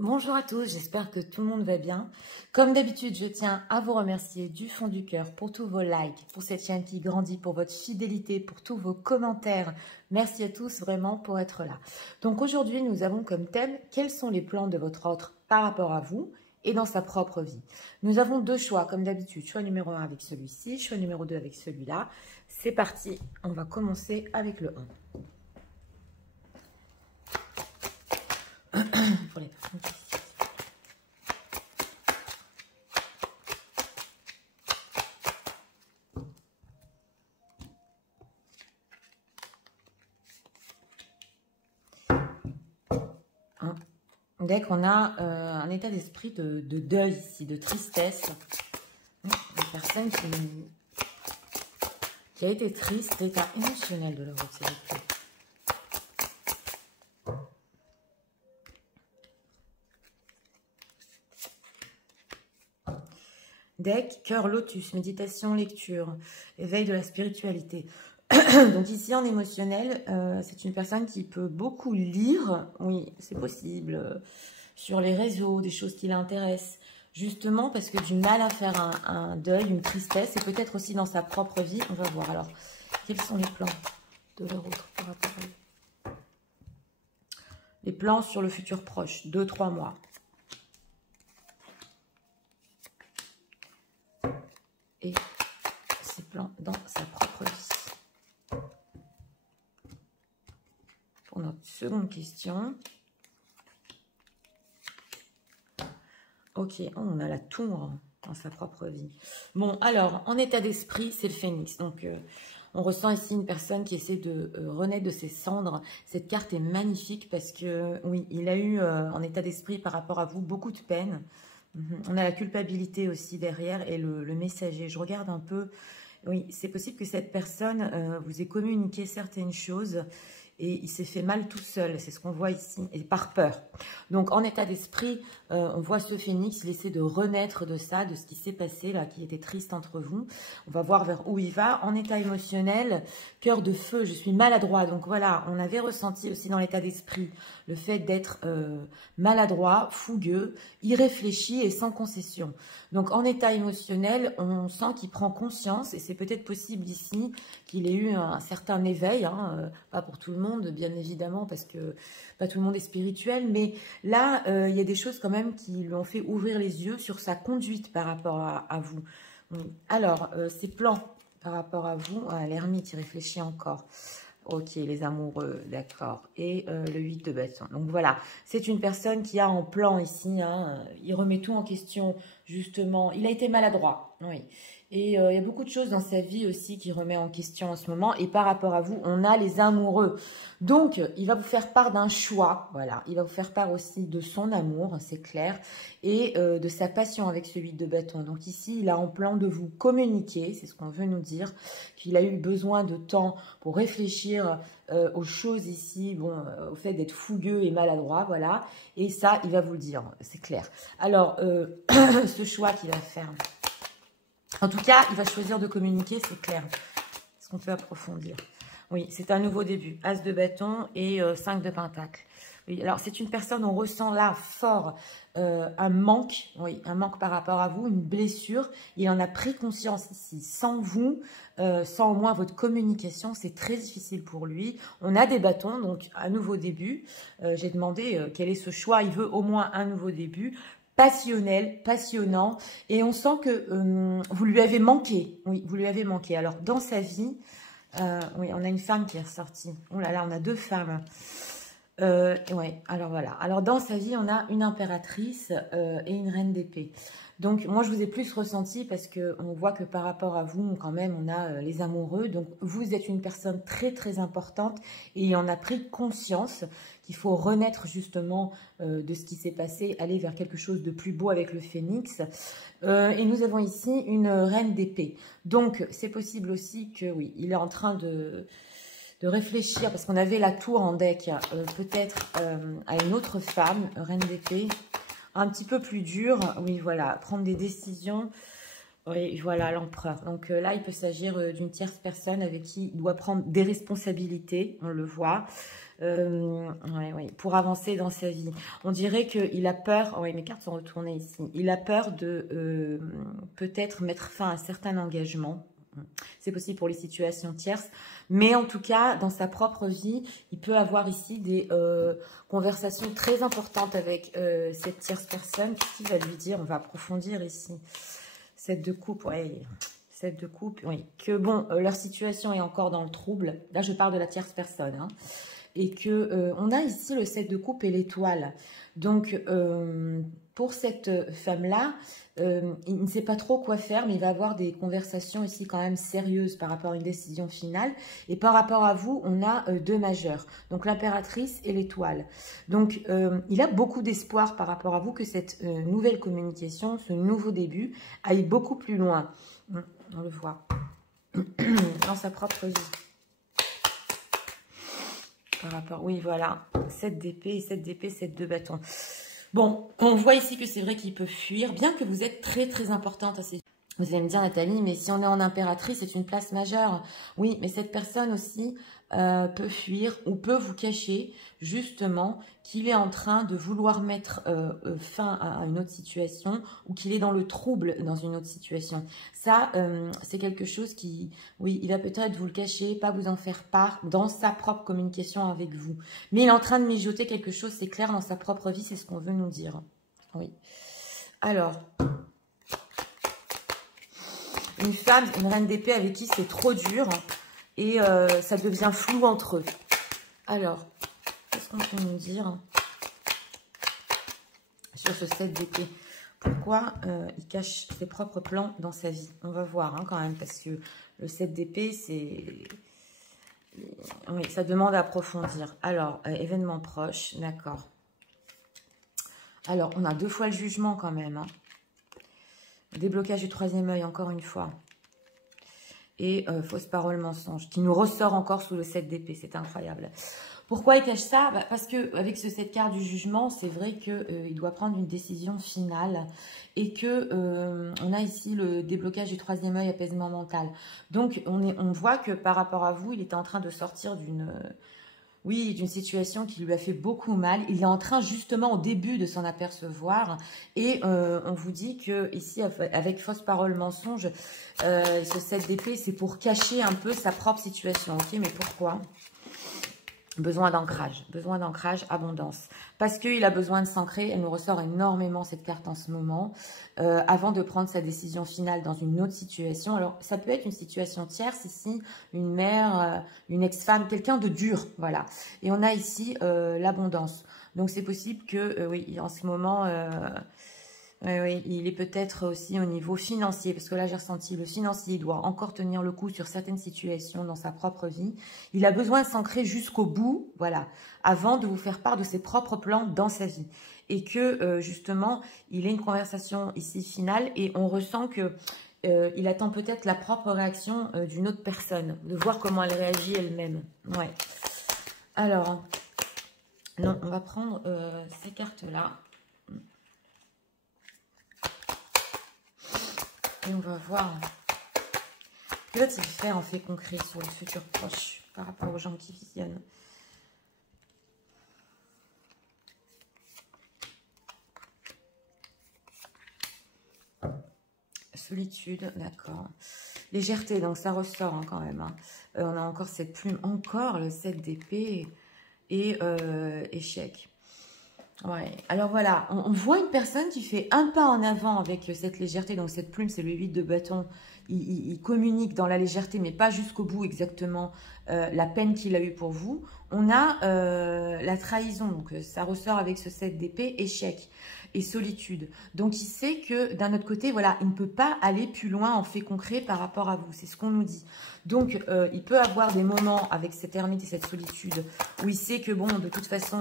Bonjour à tous, j'espère que tout le monde va bien. Comme d'habitude, je tiens à vous remercier du fond du cœur pour tous vos likes, pour cette chaîne qui grandit, pour votre fidélité, pour tous vos commentaires. Merci à tous vraiment pour être là. Donc aujourd'hui, nous avons comme thème quels sont les plans de votre autre par rapport à vous et dans sa propre vie. Nous avons deux choix comme d'habitude, choix numéro 1 avec celui-ci, choix numéro 2 avec celui-là. C'est parti, on va commencer avec le 1. Pour les personnes qui... Dès qu'on a un état d'esprit de deuil ici, de tristesse, une personne qui a été triste, état émotionnel de leur s'il vous plaît. Deck, cœur, lotus, méditation, lecture, éveil de la spiritualité. Donc ici en émotionnel, c'est une personne qui peut beaucoup lire, oui c'est possible, sur les réseaux, des choses qui l'intéressent, justement parce que du mal à faire un deuil, une tristesse, et peut-être aussi dans sa propre vie, on va voir. Alors, quels sont les plans de leur autre par rapport à eux? Les plans sur le futur proche, 2-3 mois. Et ces plans dans sa propre vie. Pour notre seconde question. Ok, on a la tour dans sa propre vie. Bon, alors, en état d'esprit, c'est le phénix. Donc, on ressent ici une personne qui essaie de renaître de ses cendres. Cette carte est magnifique parce que, oui, il a eu en état d'esprit par rapport à vous beaucoup de peine. On a la culpabilité aussi derrière et le messager. Je regarde un peu. Oui, c'est possible que cette personne vous ait communiqué certaines choses et il s'est fait mal tout seul. C'est ce qu'on voit ici, et par peur. Donc, en état d'esprit, on voit ce phénix, il essaie de renaître de ça, de ce qui s'est passé, là, qui était triste entre vous. On va voir vers où il va. En état émotionnel, cœur de feu, je suis maladroit. Donc, voilà, on avait ressenti aussi dans l'état d'esprit le fait d'être maladroit, fougueux, irréfléchi et sans concession. Donc, en état émotionnel, on sent qu'il prend conscience, et c'est peut-être possible ici qu'il ait eu un certain éveil, hein, pas pour tout le monde, bien évidemment, parce que pas tout le monde est spirituel, mais là, il y a des choses quand même qui lui ont fait ouvrir les yeux sur sa conduite par rapport à vous. Alors, ses plans par rapport à vous, l'ermite, il réfléchit encore. Ok, les amoureux, d'accord. Et le 8 de bâton. Donc voilà, c'est une personne qui a en plan ici, hein, il remet tout en question, justement. Il a été maladroit, oui. Et il y a beaucoup de choses dans sa vie aussi qui remet en question en ce moment. Et par rapport à vous, on a les amoureux. Donc, il va vous faire part d'un choix, voilà. Il va vous faire part aussi de son amour, c'est clair, et de sa passion avec ce 8 de bâton. Donc ici, il a en plan de vous communiquer, c'est ce qu'on veut nous dire, qu'il a eu besoin de temps pour réfléchir aux choses ici, bon, au fait d'être fougueux et maladroit, voilà. Et ça, il va vous le dire, c'est clair. Alors, ce choix qu'il va faire... En tout cas, il va choisir de communiquer, c'est clair. Est-ce qu'on peut approfondir? Oui, c'est un nouveau début. As de bâton et 5 de pentacle. Oui, alors c'est une personne, on ressent là fort un manque, oui, un manque par rapport à vous, une blessure. Il en a pris conscience ici. Sans vous, sans au moins votre communication, c'est très difficile pour lui. On a des bâtons, donc un nouveau début. J'ai demandé quel est ce choix. Il veut au moins un nouveau début. Passionnel, passionnant, et on sent que vous lui avez manqué. Oui, vous lui avez manqué. Alors, dans sa vie, oui, on a une femme qui est ressortie. Oh là là, on a deux femmes. Ouais, alors voilà. Alors, dans sa vie, on a une impératrice et une reine d'épée. Donc, moi, je vous ai plus ressenti parce qu'on voit que par rapport à vous, quand même, on a les amoureux. Donc, vous êtes une personne très, très importante et il en a pris conscience qu'il faut renaître justement de ce qui s'est passé, aller vers quelque chose de plus beau avec le phénix. Et nous avons ici une reine d'épée. Donc, c'est possible aussi que, oui, il est en train de réfléchir, parce qu'on avait la tour en deck, peut-être à une autre femme, reine d'épée, un petit peu plus dure, oui, voilà, prendre des décisions, oui, voilà, l'empereur. Donc là, il peut s'agir d'une tierce personne avec qui il doit prendre des responsabilités, on le voit. pour avancer dans sa vie. On dirait qu'il a peur, oui, mes cartes sont retournées ici, il a peur de peut-être mettre fin à certains engagements. C'est possible pour les situations tierces, mais en tout cas, dans sa propre vie, il peut avoir ici des conversations très importantes avec cette tierce personne. Qu'est-ce qu'il va lui dire? On va approfondir ici. 7 de coupe, oui. 7 de coupe, oui. Que bon, leur situation est encore dans le trouble. Là, je parle de la tierce personne, hein. Et que on a ici le 7 de coupe et l'étoile. Donc, pour cette femme-là, il ne sait pas trop quoi faire, mais il va avoir des conversations ici quand même sérieuses par rapport à une décision finale. Et par rapport à vous, on a 2 majeurs, donc l'impératrice et l'étoile. Donc, il a beaucoup d'espoir par rapport à vous que cette nouvelle communication, ce nouveau début, aille beaucoup plus loin. On le voit dans sa propre vie. Par rapport, oui, voilà, 7 d'épée, 7 d'épée, 7 de bâton. Bon, on voit ici que c'est vrai qu'il peut fuir, bien que vous êtes très, très importante à ses... Vous allez me dire, Nathalie, mais si on est en impératrice, c'est une place majeure. Oui, mais cette personne aussi peut fuir ou peut vous cacher, justement, qu'il est en train de vouloir mettre fin à une autre situation ou qu'il est dans le trouble dans une autre situation. Ça, c'est quelque chose qui, oui, il va peut-être vous le cacher, pas vous en faire part dans sa propre communication avec vous. Mais il est en train de mijoter quelque chose, c'est clair, dans sa propre vie, c'est ce qu'on veut nous dire. Oui. Alors... Une femme, une reine d'épée avec qui c'est trop dur et ça devient flou entre eux. Alors, qu'est-ce qu'on peut nous dire sur ce 7 d'épée? Pourquoi il cache ses propres plans dans sa vie? On va voir hein, quand même, parce que le 7 d'épée, c'est... Oui, ça demande à approfondir. Alors, événement proche, d'accord. Alors, on a 2 fois le jugement quand même, hein. Déblocage du 3e œil, encore une fois. Et fausse parole, mensonge, qui nous ressort encore sous le 7 d'épée. C'est incroyable. Pourquoi il cache ça? Parce qu'avec ce 7 cartes du jugement, c'est vrai qu'il doit prendre une décision finale. Et que on a ici le déblocage du 3e œil, apaisement mental. Donc, on voit que par rapport à vous, il est en train de sortir d'une... Oui, d'une situation qui lui a fait beaucoup mal. Il est en train justement au début de s'en apercevoir. Et on vous dit que ici, avec fausse parole, mensonge, ce 7 d'épée, c'est pour cacher un peu sa propre situation. Ok, mais pourquoi? Besoin d'ancrage, abondance. Parce qu'il a besoin de s'ancrer, elle nous ressort énormément cette carte en ce moment, avant de prendre sa décision finale dans une autre situation. Alors, ça peut être une situation tierce ici, une mère, une ex-femme, quelqu'un de dur, voilà. Et on a ici l'abondance. Donc, c'est possible que, oui, en ce moment... oui, il est peut-être aussi au niveau financier, parce que là j'ai ressenti le financier, il doit encore tenir le coup sur certaines situations dans sa propre vie. Il a besoin de s'ancrer jusqu'au bout, voilà, avant de vous faire part de ses propres plans dans sa vie. Et que justement, il ait une conversation ici finale et on ressent que il attend peut-être la propre réaction d'une autre personne, de voir comment elle réagit elle-même. Ouais. Alors, non, on va prendre ces cartes-là. Et on va voir que va-t-il faire en fait concret sur le futur proche par rapport aux gens qui visionnent. Solitude, d'accord. Légèreté, donc ça ressort hein, quand même. Hein. On a encore cette plume, encore le 7 d'épée et échec. Ouais, alors voilà, on voit une personne qui fait un pas en avant avec cette légèreté, donc cette plume, c'est le 8 de bâton. Il communique dans la légèreté, mais pas jusqu'au bout exactement la peine qu'il a eue pour vous. On a la trahison, donc ça ressort avec ce 7 d'épée, échec et solitude. Donc il sait que d'un autre côté, voilà, il ne peut pas aller plus loin en fait concret par rapport à vous, c'est ce qu'on nous dit. Donc il peut avoir des moments avec cette ermite et cette solitude où il sait que bon, de toute façon...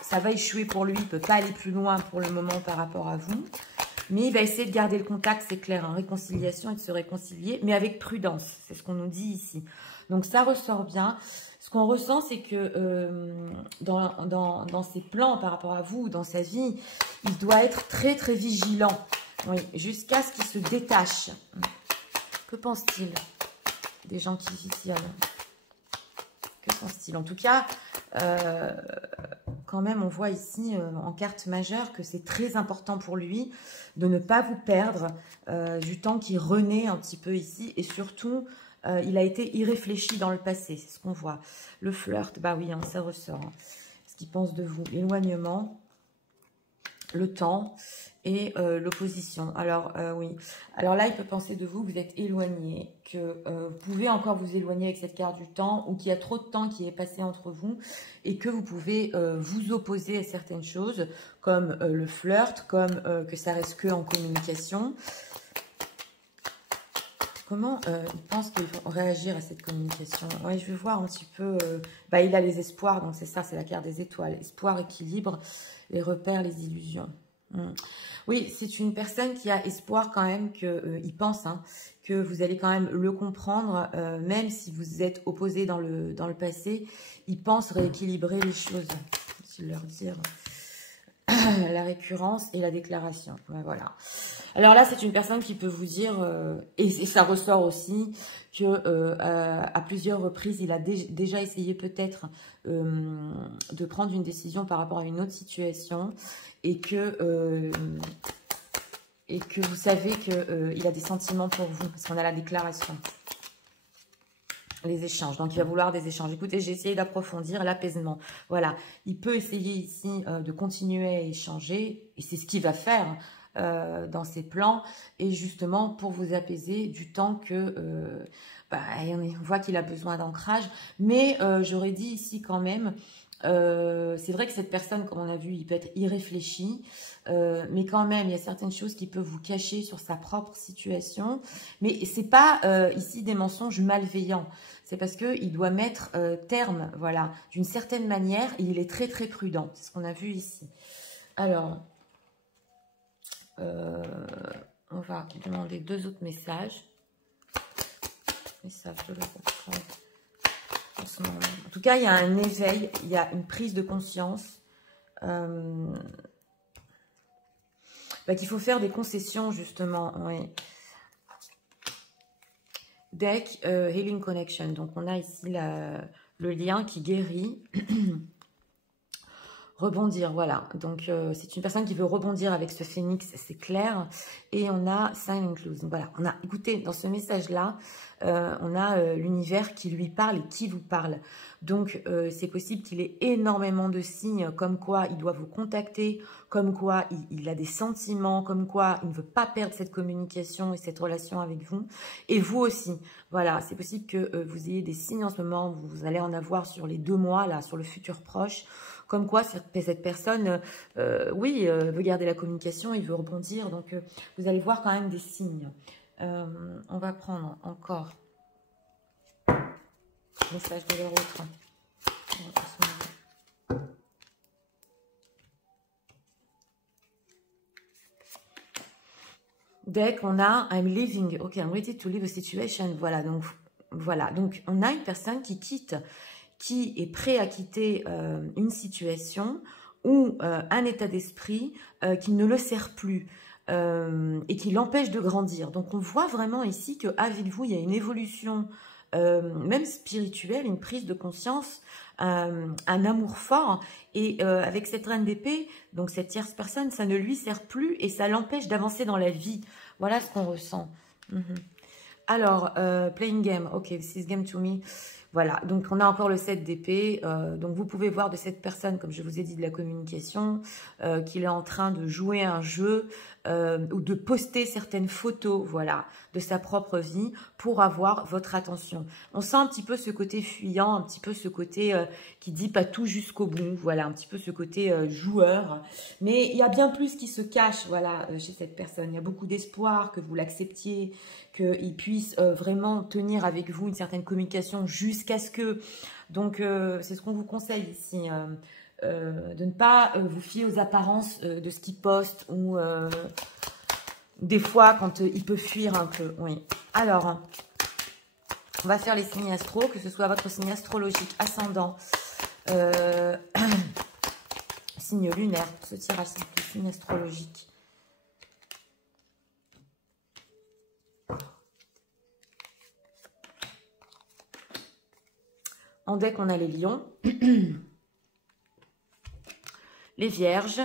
ça va échouer pour lui, il ne peut pas aller plus loin pour le moment par rapport à vous. Mais il va essayer de garder le contact, c'est clair, hein, réconciliation et de se réconcilier, mais avec prudence, c'est ce qu'on nous dit ici. Donc ça ressort bien. Ce qu'on ressent, c'est que dans ses plans par rapport à vous, dans sa vie, il doit être très très vigilant, oui, jusqu'à ce qu'il se détache. Que pense-t-il des gens qui visionnent? Que pense-t-il? En tout cas, quand même, on voit ici en carte majeure que c'est très important pour lui de ne pas vous perdre, du temps qui renaît un petit peu ici. Et surtout, il a été irréfléchi dans le passé, c'est ce qu'on voit. Le flirt, bah oui, hein, ça ressort. Hein. Ce qu'il pense de vous, l'éloignement, le temps et l'opposition. Alors, oui. Alors là, il peut penser de vous que vous êtes éloigné, que vous pouvez encore vous éloigner avec cette carte du temps, ou qu'il y a trop de temps qui est passé entre vous, et que vous pouvez vous opposer à certaines choses, comme le flirt, comme que ça reste que en communication. Comment il pense qu'ils vont réagir à cette communication? Ouais, je vais voir un petit peu. Bah, il a les espoirs, donc c'est ça, c'est la carte des étoiles. Espoir, équilibre, les repères, les illusions. Oui, c'est une personne qui a espoir quand même qu'il pense hein, que vous allez quand même le comprendre, même si vous êtes opposés dans le passé. Il pense rééquilibrer les choses. Je vais leur dire la récurrence et la déclaration. Ouais, voilà. Alors là, c'est une personne qui peut vous dire, et ça ressort aussi, que à plusieurs reprises, il a déjà essayé peut-être de prendre une décision par rapport à une autre situation, et que vous savez qu'il a des sentiments pour vous, parce qu'on a la déclaration. Les échanges, donc il va vouloir des échanges. Écoutez, j'ai essayé d'approfondir l'apaisement. Voilà, il peut essayer ici de continuer à échanger, et c'est ce qu'il va faire dans ses plans, et justement pour vous apaiser du temps que on voit qu'il a besoin d'ancrage, mais j'aurais dit ici quand même, c'est vrai que cette personne, comme on a vu, il peut être irréfléchi, mais quand même il y a certaines choses qui peuvent vous cacher sur sa propre situation, mais c'est pas ici des mensonges malveillants, c'est parce qu'il doit mettre terme, voilà, d'une certaine manière, et il est très très prudent, c'est ce qu'on a vu ici. Alors on va demander 2 autres messages. Message de l'eau. En tout cas, il y a un éveil, il y a une prise de conscience. Qu'il faut faire des concessions, justement. Oui. Deck, Healing Connection. Donc, on a ici le lien qui guérit. Rebondir, voilà. Donc, c'est une personne qui veut rebondir avec ce phénix, c'est clair. Et on a Silent Clues. Donc, voilà, on a, écoutez, dans ce message-là, on a l'univers qui lui parle et qui vous parle. Donc, c'est possible qu'il ait énormément de signes, comme quoi il doit vous contacter, comme quoi il a des sentiments, comme quoi il ne veut pas perdre cette communication et cette relation avec vous. Et vous aussi, voilà, c'est possible que vous ayez des signes en ce moment, vous allez en avoir sur les 2 mois, là, sur le futur proche. Comme quoi, cette personne, oui, veut garder la communication, il veut rebondir. Donc, vous allez voir quand même des signes. On va prendre encore message de leur autre. Deck, on a I'm leaving. Ok, I'm ready to leave a situation. Voilà, donc on a une personne qui quitte, qui est prêt à quitter une situation ou un état d'esprit qui ne le sert plus et qui l'empêche de grandir. Donc, on voit vraiment ici qu'avec vous, il y a une évolution, même spirituelle, une prise de conscience, un amour fort. Et avec cette reine d'épée, donc cette tierce personne, ça ne lui sert plus et ça l'empêche d'avancer dans la vie. Voilà ce qu'on ressent. Alors, playing game. Ok, this is game to me. Voilà, donc on a encore le 7 d'épée. Donc vous pouvez voir de cette personne, comme je vous ai dit, de la communication, qu'il est en train de jouer un jeu ou de poster certaines photos, voilà, de sa propre vie pour avoir votre attention. On sent un petit peu ce côté fuyant, un petit peu ce côté qui dit pas tout jusqu'au bout, voilà, un petit peu ce côté joueur. Mais il y a bien plus qui se cache, voilà, chez cette personne. Il y a beaucoup d'espoir que vous l'acceptiez, qu'il puisse vraiment tenir avec vous une certaine communication jusqu'à ce que... Donc, c'est ce qu'on vous conseille ici, de ne pas vous fier aux apparences de ce qu'il poste ou des fois quand il peut fuir un peu. Oui. Alors, on va faire les signes astro, que ce soit votre signe astrologique, ascendant, signe lunaire, pour ce tirage, c'est le signe astrologique. En deck, on a les lions. les vierges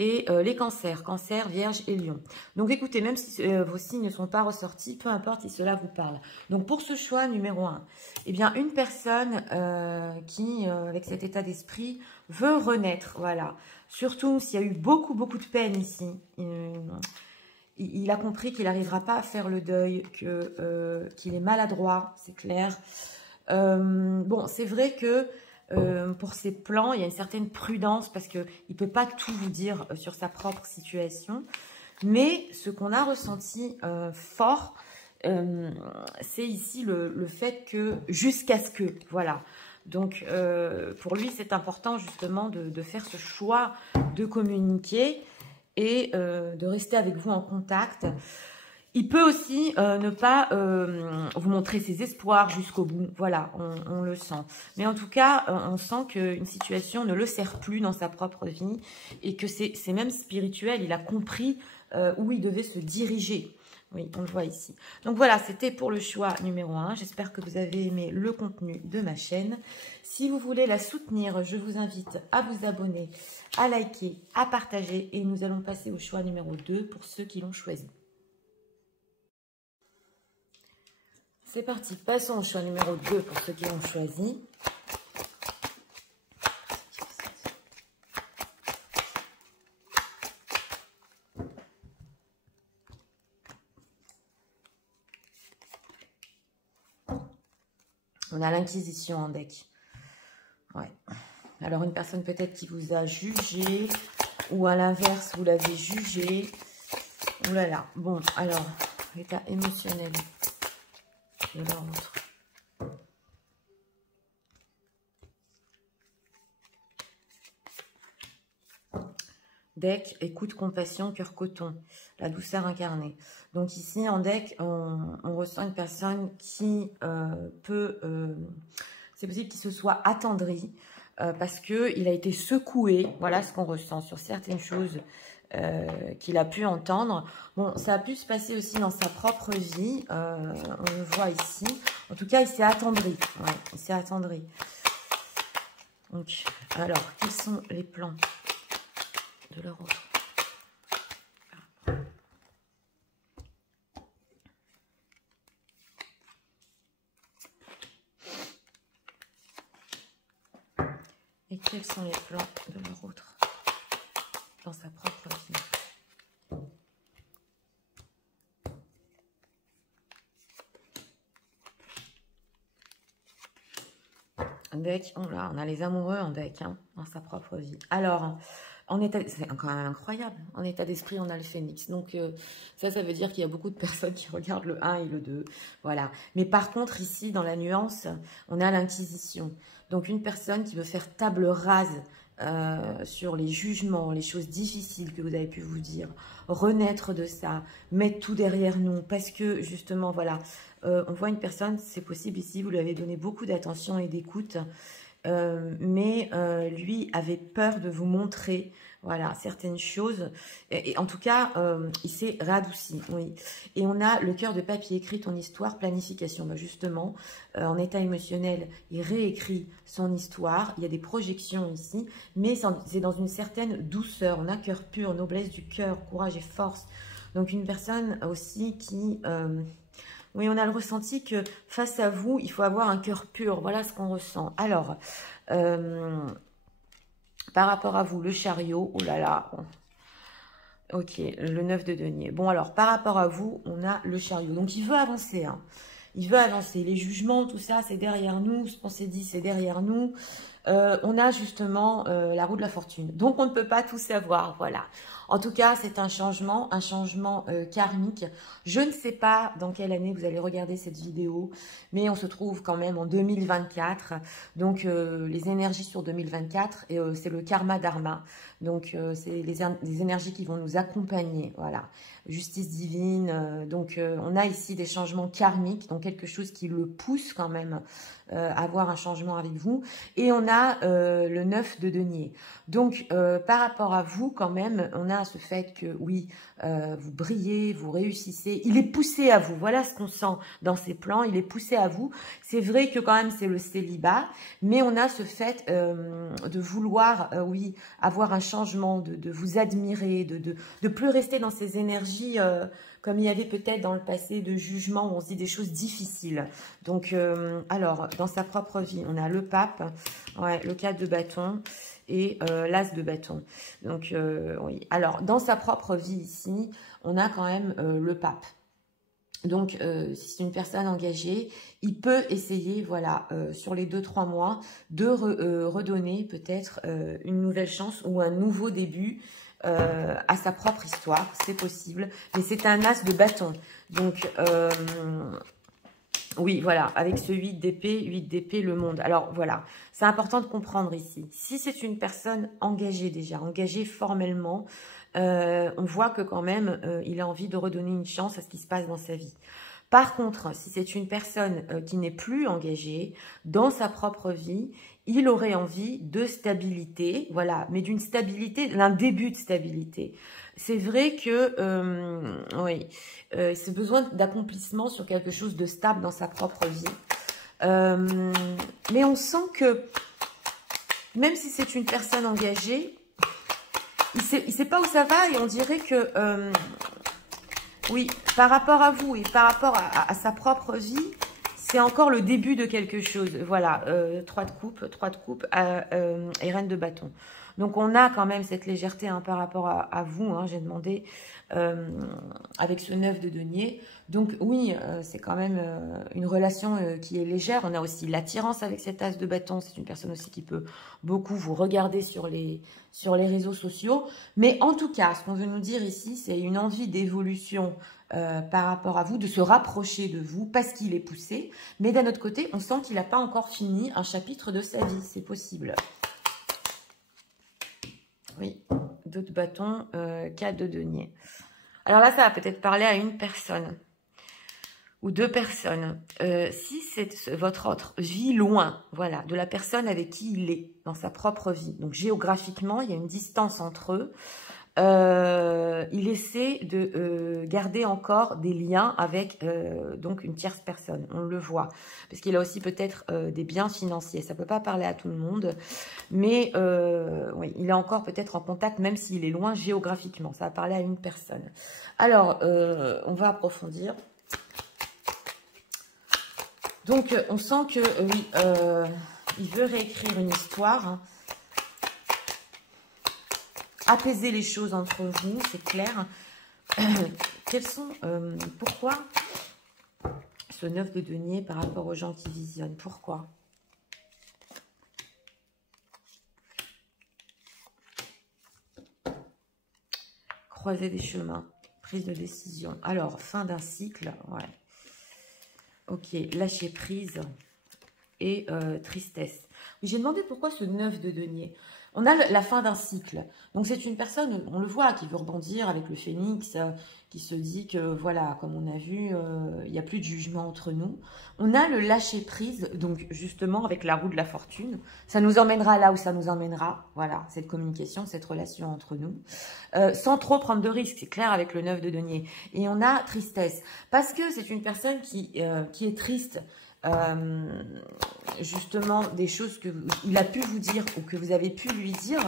et les cancers, cancer, vierge et lion. Donc écoutez, même si vos signes ne sont pas ressortis, peu importe si cela vous parle. Donc pour ce choix numéro 1, eh bien une personne qui, avec cet état d'esprit, veut renaître, voilà. Surtout s'il y a eu beaucoup de peine ici. Il a compris qu'il n'arrivera pas à faire le deuil, qu'il est maladroit, c'est clair. Bon, c'est vrai que pour ses plans, il y a une certaine prudence parce qu'il ne peut pas tout vous dire sur sa propre situation. Mais ce qu'on a ressenti fort, c'est ici le fait que jusqu'à ce que, voilà. Donc, pour lui, c'est important justement de faire ce choix de communiquer et de rester avec vous en contact. Il peut aussi ne pas vous montrer ses espoirs jusqu'au bout. Voilà, on le sent. Mais en tout cas, on sent qu'une situation ne le sert plus dans sa propre vie et que c'est même spirituel. Il a compris où il devait se diriger. Oui, on le voit ici. Donc voilà, c'était pour le choix numéro 1. J'espère que vous avez aimé le contenu de ma chaîne. Si vous voulez la soutenir, je vous invite à vous abonner, à liker, à partager. Et nous allons passer au choix numéro 2 pour ceux qui l'ont choisi. C'est parti, passons au choix numéro 2 pour ceux qui l'ont choisi. On a l'Inquisition en deck. Ouais. Alors, une personne peut-être qui vous a jugé, ou à l'inverse, vous l'avez jugé. Ouh là là. Bon, alors, l'état émotionnel de l'autre. Deck, écoute, compassion, cœur coton, la douceur incarnée. Donc ici, en deck, on ressent une personne qui peut, c'est possible qu'il se soit attendri parce qu'il a été secoué, voilà ce qu'on ressent sur certaines choses qu'il a pu entendre. Bon, ça a pu se passer aussi dans sa propre vie, on le voit ici. En tout cas, il s'est attendri, ouais, il s'est attendri. Donc, alors, quels sont les plans de leur autre? Et quels sont les plans de leur autre dans sa propre vie? Deck, on a les amoureux en deck, hein, dans sa propre vie. Alors, c'est quand même incroyable. En état d'esprit, on a le phénix. Donc, ça veut dire qu'il y a beaucoup de personnes qui regardent le 1 et le 2. Voilà. Mais par contre, ici, dans la nuance, on a l'inquisition. Donc, une personne qui veut faire table rase sur les jugements, les choses difficiles que vous avez pu vous dire, renaître de ça, mettre tout derrière nous, parce que justement, voilà, on voit une personne, c'est possible ici, vous lui avez donné beaucoup d'attention et d'écoute, mais lui avait peur de vous montrer, voilà, certaines choses, et en tout cas, il s'est radouci, oui. Et on a le cœur de papier écrit, ton histoire, planification. Ben justement, en état émotionnel, il réécrit son histoire, il y a des projections ici, mais c'est dans une certaine douceur, on a cœur pur, noblesse du cœur, courage et force. Donc une personne aussi qui... oui, on a le ressenti que face à vous, il faut avoir un cœur pur. Voilà ce qu'on ressent. Alors, par rapport à vous, le chariot, oh là là, ok, le 9 de denier. Bon, alors, par rapport à vous, on a le chariot. Donc, il veut avancer, hein. Il veut avancer. Les jugements, tout ça, c'est derrière nous. Ce qu'on s'est dit, c'est derrière nous. On a justement la roue de la fortune. Donc, on ne peut pas tout savoir, voilà. En tout cas, c'est un changement karmique. Je ne sais pas dans quelle année vous allez regarder cette vidéo, mais on se trouve quand même en 2024. Donc, les énergies sur 2024, c'est le karma dharma. Donc, c'est les énergies qui vont nous accompagner, voilà. Justice divine. Donc, on a ici des changements karmiques, donc quelque chose qui le pousse quand même à avoir un changement avec vous. Et on a le 9 de denier. Donc, par rapport à vous, quand même, on a ce fait que, oui, vous brillez, vous réussissez. Il est poussé à vous. Voilà ce qu'on sent dans ses plans. Il est poussé à vous. C'est vrai que quand même, c'est le célibat. Mais on a ce fait de vouloir, oui, avoir un changement, de vous admirer, de plus rester dans ces énergies comme il y avait peut-être dans le passé de jugement où on se dit des choses difficiles. Donc, alors, dans sa propre vie, on a le pape, ouais, le 4 de bâton et l'as de bâton. Donc, oui. Alors, dans sa propre vie ici, on a quand même le pape. Donc, si c'est une personne engagée, il peut essayer, voilà, sur les 2-3 mois, de redonner peut-être une nouvelle chance ou un nouveau début à sa propre histoire. C'est possible, mais c'est un as de bâton. Donc, oui, voilà, avec ce 8 d'épée, le monde. Alors, voilà, c'est important de comprendre ici. Si c'est une personne engagée déjà, engagée formellement, on voit que quand même, il a envie de redonner une chance à ce qui se passe dans sa vie. Par contre, si c'est une personne qui n'est plus engagée dans sa propre vie, il aurait envie de stabilité, voilà, mais d'une stabilité, d'un début de stabilité. C'est vrai que, oui, c'est besoin d'accomplissement sur quelque chose de stable dans sa propre vie. Mais on sent que, même si c'est une personne engagée, il sait pas où ça va et on dirait que, oui, par rapport à vous et par rapport à sa propre vie, c'est encore le début de quelque chose. Voilà, 3 de coupe et reine de bâton. Donc, on a quand même cette légèreté hein, par rapport à vous. Hein, j'ai demandé avec ce 9 de denier. Donc, oui, c'est quand même une relation qui est légère. On a aussi l'attirance avec cet as de bâton. C'est une personne aussi qui peut beaucoup vous regarder sur les réseaux sociaux. Mais en tout cas, ce qu'on veut nous dire ici, c'est une envie d'évolution par rapport à vous, de se rapprocher de vous parce qu'il est poussé. Mais d'un autre côté, on sent qu'il n'a pas encore fini un chapitre de sa vie. C'est possible. Oui, 2 de bâton, 4 de denier. Alors là, ça va peut-être parler à une personne ou 2 personnes. Si c'est votre autre vit loin, voilà, de la personne avec qui il est dans sa propre vie. Donc géographiquement, il y a une distance entre eux. Il essaie de garder encore des liens avec donc une tierce personne. On le voit. Parce qu'il a aussi peut-être des biens financiers. Ça ne peut pas parler à tout le monde. Mais oui, il est encore peut-être en contact, même s'il est loin géographiquement. Ça va parler à une personne. Alors, on va approfondir. Donc, on sent que, oui, il veut réécrire une histoire. Hein. Apaiser les choses entre vous, c'est clair. Quels sont, pourquoi ce 9 de denier par rapport aux gens qui visionnent? Pourquoi? Croiser des chemins, prise de décision. Alors, fin d'un cycle, ouais. Ok, lâcher prise et tristesse. J'ai demandé pourquoi ce 9 de denier. On a la fin d'un cycle. Donc, c'est une personne, on le voit, qui veut rebondir avec le phénix, qui se dit que, voilà, comme on a vu, il n'y a plus de jugement entre nous. On a le lâcher-prise, donc justement, avec la roue de la fortune. Ça nous emmènera là où ça nous emmènera. Voilà, cette communication, cette relation entre nous. Sans trop prendre de risques, c'est clair, avec le 9 de denier. Et on a tristesse. Parce que c'est une personne qui est triste. Justement des choses qu'il a pu vous dire ou que vous avez pu lui dire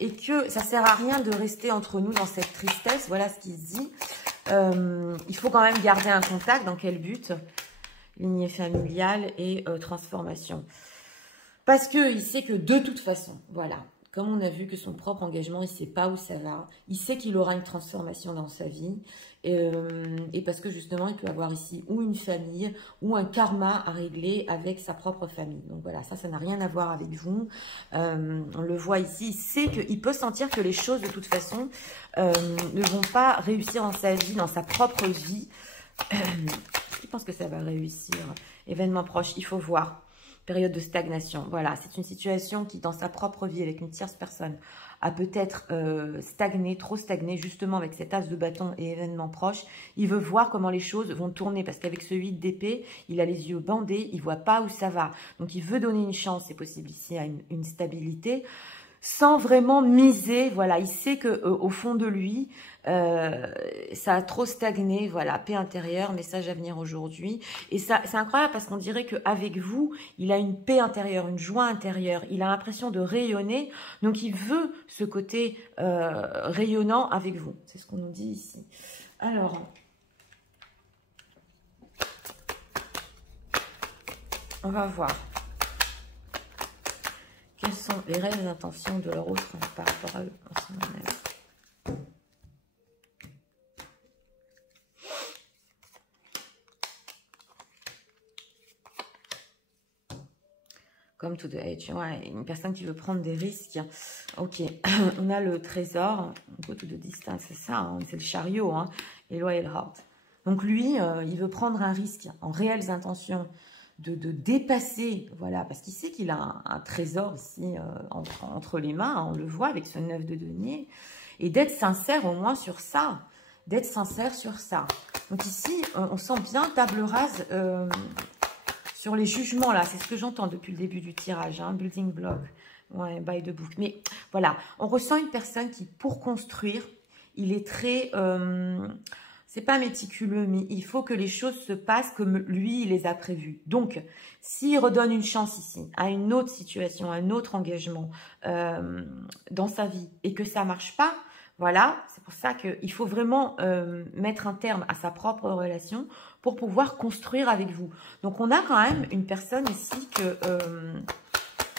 et que ça sert à rien de rester entre nous dans cette tristesse. Voilà ce qu'il se dit. Il faut quand même garder un contact. Dans quel but? Lignée familiale et transformation. Parce qu'il sait que de toute façon, voilà, comme on a vu que son propre engagement, il ne sait pas où ça va. Il sait qu'il aura une transformation dans sa vie. Et parce que justement, il peut avoir ici ou une famille ou un karma à régler avec sa propre famille. Donc voilà, ça n'a rien à voir avec vous. On le voit ici. Il sait qu'il peut sentir que les choses, de toute façon, ne vont pas réussir dans sa vie, dans sa propre vie. Je pense que ça va réussir. Événement proche, il faut voir. Période de stagnation. Voilà, c'est une situation qui, dans sa propre vie, avec une tierce personne, a peut-être stagné, trop stagné, justement avec cet as de bâton et événements proches. Il veut voir comment les choses vont tourner, parce qu'avec ce 8 d'épée, il a les yeux bandés, il ne voit pas où ça va. Donc, il veut donner une chance, c'est possible ici, à une stabilité. sans vraiment miser. Voilà, il sait que au fond de lui, ça a trop stagné. Voilà, paix intérieure, message à venir aujourd'hui. Et ça, c'est incroyable parce qu'on dirait qu'avec vous, il a une paix intérieure, une joie intérieure. Il a l'impression de rayonner. Donc, il veut ce côté rayonnant avec vous. C'est ce qu'on nous dit ici. Alors, on va voir. Quelles sont les réelles intentions de leur autre par rapport à eux en ce moment? Comme to the age, ouais, une personne qui veut prendre des risques. Ok, on a le trésor, go to the distance, c'est ça, hein, c'est le chariot, hein, et loyal heart. Donc lui, il veut prendre un risque en réelles intentions de dépasser, voilà, parce qu'il sait qu'il a un trésor ici entre les mains, hein, on le voit avec ce 9 de denier, et d'être sincère au moins sur ça, d'être sincère sur ça. Donc ici, on sent bien table rase sur les jugements, là, c'est ce que j'entends depuis le début du tirage, hein, building block, ouais, by the book. Mais voilà, on ressent une personne qui, pour construire, il est très... c'est pas méticuleux, mais il faut que les choses se passent comme lui, il les a prévues. Donc, s'il redonne une chance ici, à une autre situation, à un autre engagement dans sa vie, et que ça marche pas, voilà, c'est pour ça qu'il faut vraiment mettre un terme à sa propre relation pour pouvoir construire avec vous. Donc, on a quand même une personne ici que...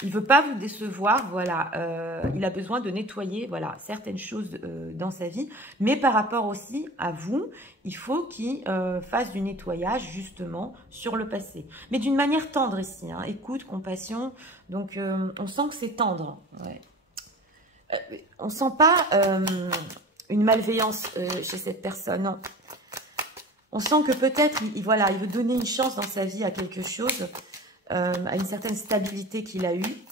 il ne veut pas vous décevoir, voilà, il a besoin de nettoyer, voilà, certaines choses dans sa vie, mais par rapport aussi à vous, il faut qu'il fasse du nettoyage justement sur le passé. Mais d'une manière tendre ici, hein, écoute, compassion, donc on sent que c'est tendre, ouais. On ne sent pas une malveillance chez cette personne, non. On sent que peut-être, voilà, il veut donner une chance dans sa vie à quelque chose, à une certaine stabilité qu'il a eue.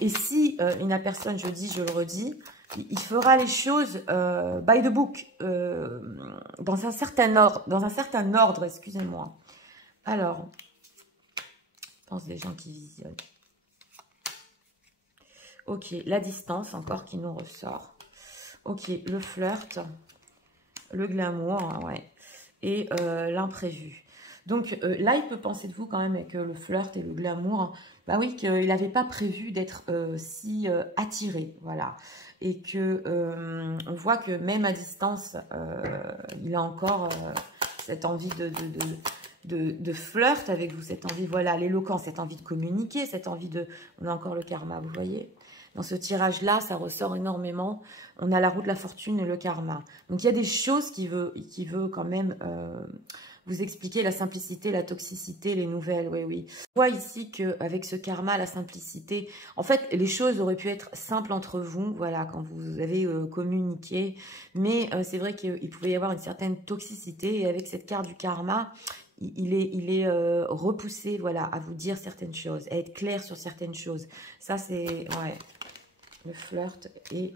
Et si une personne, je dis, je le redis, il fera les choses by the book, dans un certain ordre, excusez-moi. Alors, je pense des gens qui visionnent. Ok, la distance encore qui nous ressort. Ok, le flirt, le glamour, hein, ouais, et l'imprévu. Donc là, il peut penser de vous quand même avec le flirt et le glamour, bah oui, qu'il n'avait pas prévu d'être si attiré, voilà. Et que on voit que même à distance, il a encore cette envie de flirt avec vous, cette envie, voilà, l'éloquence, cette envie de communiquer, cette envie de... On a encore le karma, vous voyez. Dans ce tirage-là, ça ressort énormément. On a la roue de la fortune et le karma. Donc, il y a des choses qui veut quand même vous expliquer, la simplicité, la toxicité, les nouvelles, oui, oui. On voit ici qu'avec ce karma, la simplicité, en fait, les choses auraient pu être simples entre vous, voilà, quand vous avez communiqué. Mais c'est vrai qu'il pouvait y avoir une certaine toxicité. Et avec cette carte du karma, il est repoussé, voilà, à vous dire certaines choses, à être clair sur certaines choses. Ça, c'est, ouais, le flirt et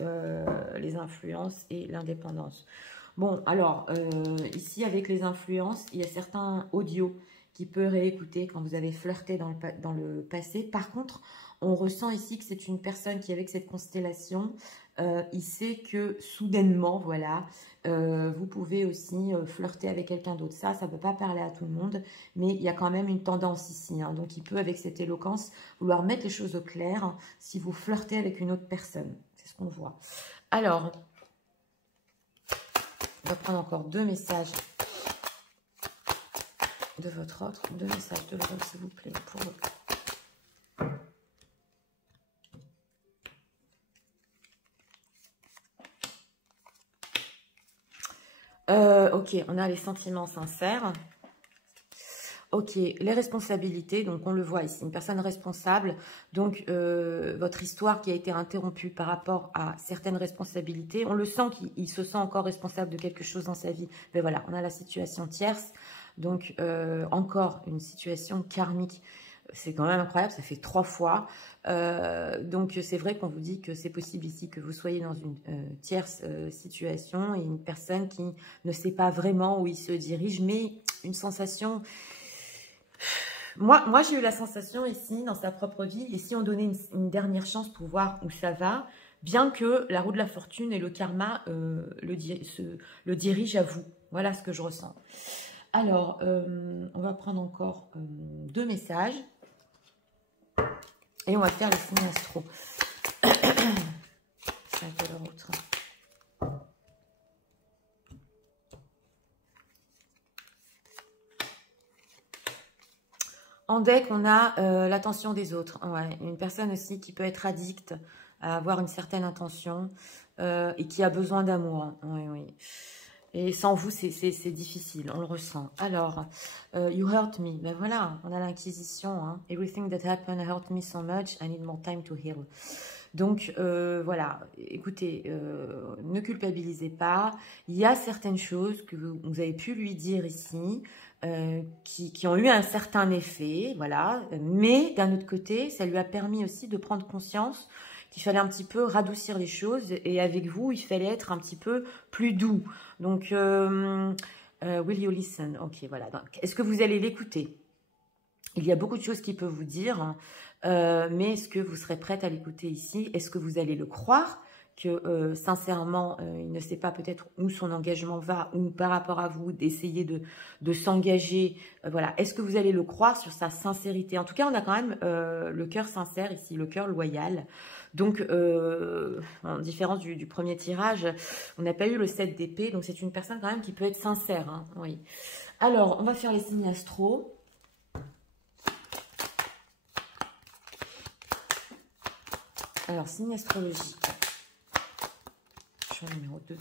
les influences et l'indépendance. Bon, alors, ici, avec les influences, il y a certains audios qui peut réécouter quand vous avez flirté dans le passé. Par contre, on ressent ici que c'est une personne qui, avec cette constellation, il sait que soudainement, voilà, vous pouvez aussi flirter avec quelqu'un d'autre. Ça ne peut pas parler à tout le monde, mais il y a quand même une tendance ici. Hein. Donc, il peut, avec cette éloquence, vouloir mettre les choses au clair hein, si vous flirtez avec une autre personne. C'est ce qu'on voit. Alors, on va prendre encore 2 messages de votre autre. 2 messages de l'autre, s'il vous plaît, pour eux. Ok, on a les sentiments sincères. Ok, les responsabilités, donc on le voit ici, une personne responsable, donc votre histoire qui a été interrompue par rapport à certaines responsabilités, on le sent qu'il se sent encore responsable de quelque chose dans sa vie, mais voilà, on a la situation tierce, donc encore une situation karmique, c'est quand même incroyable, ça fait 3 fois, donc c'est vrai qu'on vous dit que c'est possible ici que vous soyez dans une tierce situation et une personne qui ne sait pas vraiment où il se dirige, mais une sensation... Moi j'ai eu la sensation ici, dans sa propre vie, et si on donnait dernière chance pour voir où ça va, bien que la roue de la fortune et le karma le dirigent à vous. Voilà ce que je ressens. Alors, on va prendre encore 2 messages. Et on va faire les signes astro. C'est un peu leur autre. En deck, on a l'attention des autres. Ouais, une personne aussi qui peut être addicte à avoir une certaine attention et qui a besoin d'amour. Oui, oui. Et sans vous, c'est difficile, on le ressent. Alors, you hurt me. Ben voilà, on a l'inquisition. Hein. Everything that happened hurt me so much, I need more time to heal. Donc, voilà, écoutez, ne culpabilisez pas. Il y a certaines choses que vous avez pu lui dire ici, qui ont eu un certain effet, voilà. Mais d'un autre côté, ça lui a permis aussi de prendre conscience qu'il fallait un petit peu radoucir les choses. Et avec vous, il fallait être un petit peu plus doux. Donc, will you listen? Ok, voilà. Est-ce que vous allez l'écouter? Il y a beaucoup de choses qu'il peut vous dire, hein, mais est-ce que vous serez prête à l'écouter ici? Est-ce que vous allez le croire que sincèrement, il ne sait pas peut-être où son engagement va, ou par rapport à vous, d'essayer de s'engager, voilà. Est-ce que vous allez le croire sur sa sincérité? En tout cas, on a quand même le cœur sincère ici, le cœur loyal. Donc, en différence du premier tirage, on n'a pas eu le 7 d'épée, donc c'est une personne quand même qui peut être sincère, hein, oui. Alors, on va faire les signes astro. Alors, signe astrologique. Choix numéro 2.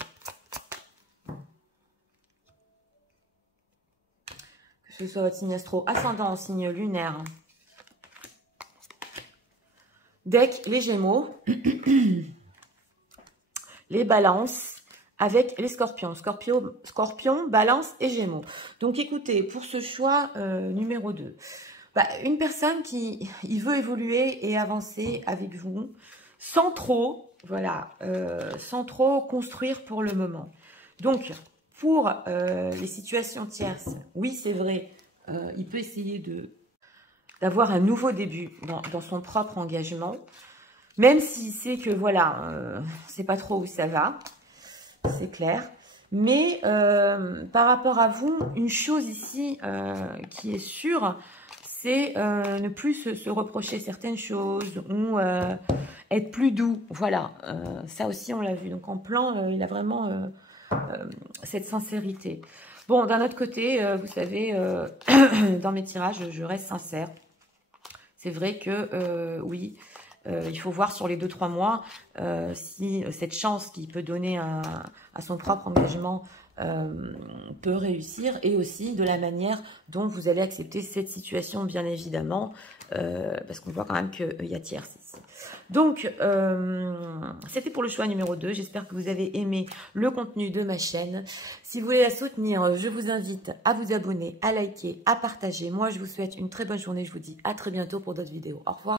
Que ce soit votre signe astro ascendant en signe lunaire. Deck, les Gémeaux. Les Balances avec les Scorpions. Scorpion, Balance et Gémeaux. Donc, écoutez, pour ce choix numéro 2, une personne qui veut évoluer et avancer avec vous sans trop, voilà, sans trop construire pour le moment. Donc, pour les situations tierces, oui, c'est vrai, il peut essayer d'avoir un nouveau début dans son propre engagement, même s'il sait que, voilà, c'est pas trop où ça va, c'est clair. Mais par rapport à vous, une chose ici qui est sûre, c'est ne plus se reprocher certaines choses ou être plus doux. Voilà, ça aussi on l'a vu. Donc en plan, il a vraiment cette sincérité. Bon, d'un autre côté, vous savez, dans mes tirages, je reste sincère. C'est vrai que, oui, il faut voir sur les 2-3 mois si cette chance qu'il peut donner à son propre engagement peut réussir, et aussi de la manière dont vous allez accepter cette situation, bien évidemment, parce qu'on voit quand même qu'il y a tierce ici. Donc, c'était pour le choix numéro 2. J'espère que vous avez aimé le contenu de ma chaîne. Si vous voulez la soutenir, je vous invite à vous abonner, à liker, à partager. Moi, je vous souhaite une très bonne journée. Je vous dis à très bientôt pour d'autres vidéos. Au revoir.